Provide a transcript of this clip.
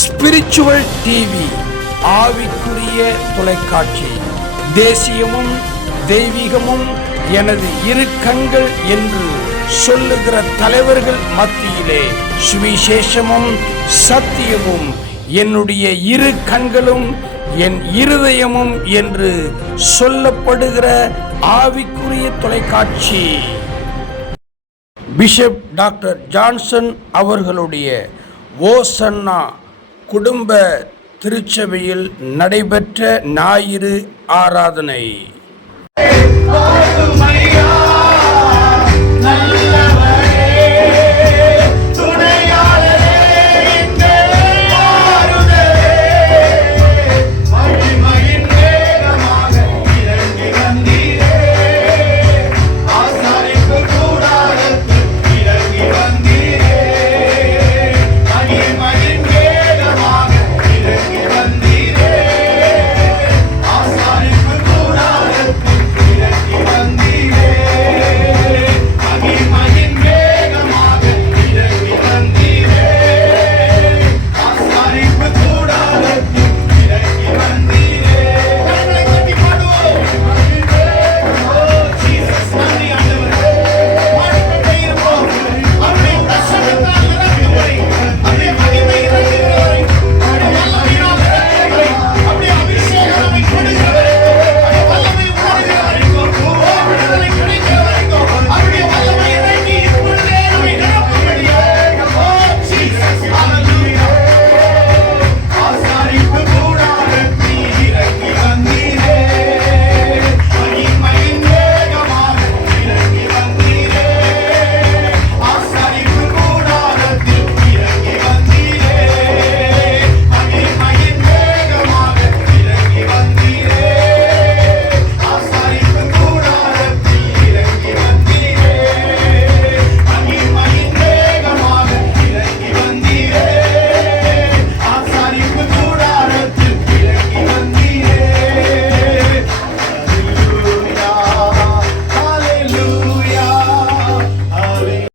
Spiritual TV ஆவிக்குரிய தொலைக்காட்சி. தேசியமும் தெய்வீகமும் எனது இரு கண்கள் என்று சொல்லுகிற தலைவர்கள் மத்தியிலே சுவிசேஷமும் சத்தியமும் என்னுடைய இரு கண்களும் என் இருதயமும் என்று சொல்லப்படுகிற ஆவிக்குரிய தொலைக்காட்சி. பிஷப் டாக்டர் ஜான்சன் அவர்களுடைய ஓசன்னா குடும்ப திருச்சபையில் நடைபெற்ற ஞாயிறு ஆராதனை.